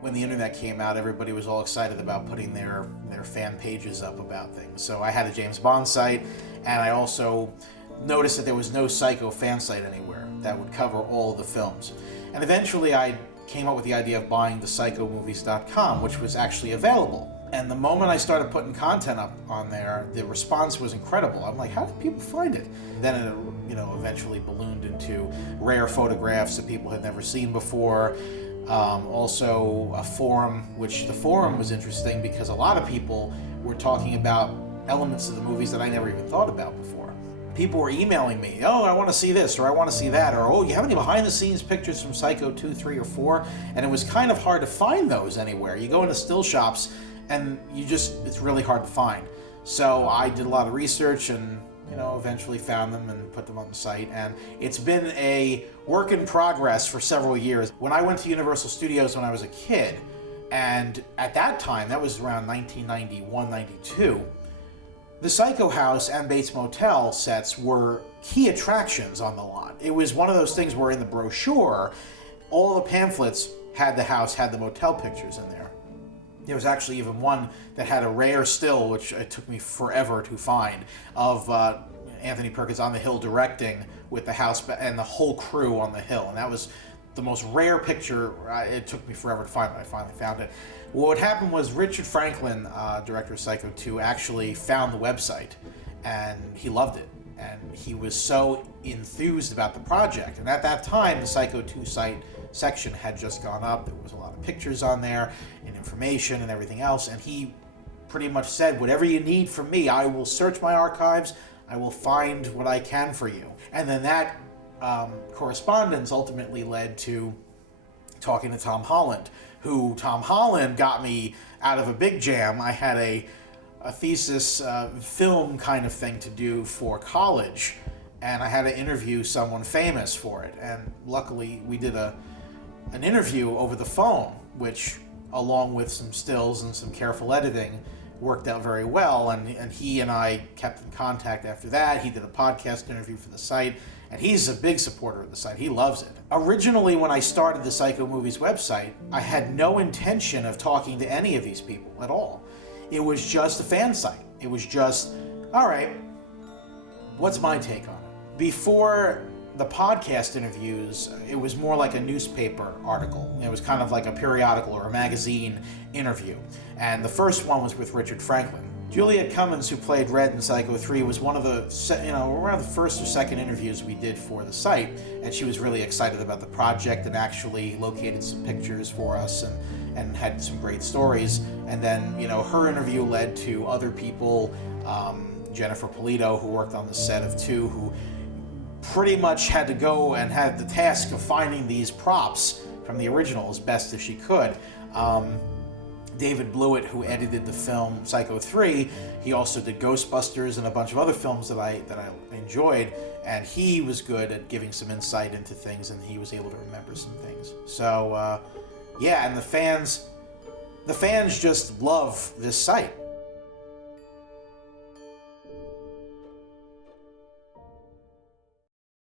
When the internet came out, everybody was all excited about putting their fan pages up about things. So I had a James Bond site, and I also noticed that there was no Psycho fan site anywhere that would cover all of the films. And eventually I came up with the idea of buying the psychomovies.com, which was actually available. And the moment I started putting content up on there, the response was incredible. I'm like, how did people find it? Then it, eventually ballooned into rare photographs that people had never seen before. Also a forum, which the forum was interesting because a lot of people were talking about elements of the movies that I never even thought about before. People were emailing me, oh, I want to see this, or I want to see that, or oh, you have any behind-the-scenes pictures from Psycho 2, 3, or 4? And it was kind of hard to find those anywhere. You go into still shops, and it's really hard to find. So I did a lot of research and, eventually found them and put them on the site. And it's been a work in progress for several years. When I went to Universal Studios when I was a kid, and at that time, that was around 1991, 92, the Psycho House and Bates Motel sets were key attractions on the lot. It was one of those things where in the brochure, all the pamphlets had the house, had the motel pictures in there. There was actually even one that had a rare still, which it took me forever to find, of Anthony Perkins on the hill directing with the house and the whole crew on the hill. And that was the most rare picture. It took me forever to find, but I finally found it. What happened was Richard Franklin, director of Psycho 2, actually found the website, and he loved it. And he was so enthused about the project. And at that time, the Psycho 2 site section had just gone up. There was a lot of pictures on there and information and everything else. And he pretty much said, whatever you need from me, I will search my archives. I will find what I can for you. And then that correspondence ultimately led to talking to Tom Holland, Tom Holland got me out of a big jam. I had a thesis film kind of thing to do for college, and I had to interview someone famous for it. And luckily we did an interview over the phone, which along with some stills and some careful editing worked out very well, and he and I kept in contact after that. He did a podcast interview for the site, and he's a big supporter of the site. He loves it. Originally, when I started the Psycho Movies website, I had no intention of talking to any of these people at all. It was just a fan site. It was just, all right, what's my take on it? Before the podcast interviews, it was more like a newspaper article. It was kind of like a periodical or a magazine interview. And the first one was with Richard Franklin. Juliet Cummins, who played Red in Psycho 3, was one of the, around the first or second interviews we did for the site, and she was really excited about the project and actually located some pictures for us and had some great stories. And then, her interview led to other people, Jennifer Polito, who worked on the set of 2, who pretty much had to go and had the task of finding these props from the original as best as she could. David Blewett, who edited the film Psycho 3, he also did Ghostbusters and a bunch of other films that I enjoyed, and he was good at giving some insight into things, and he was able to remember some things. So, and the fans just love this site.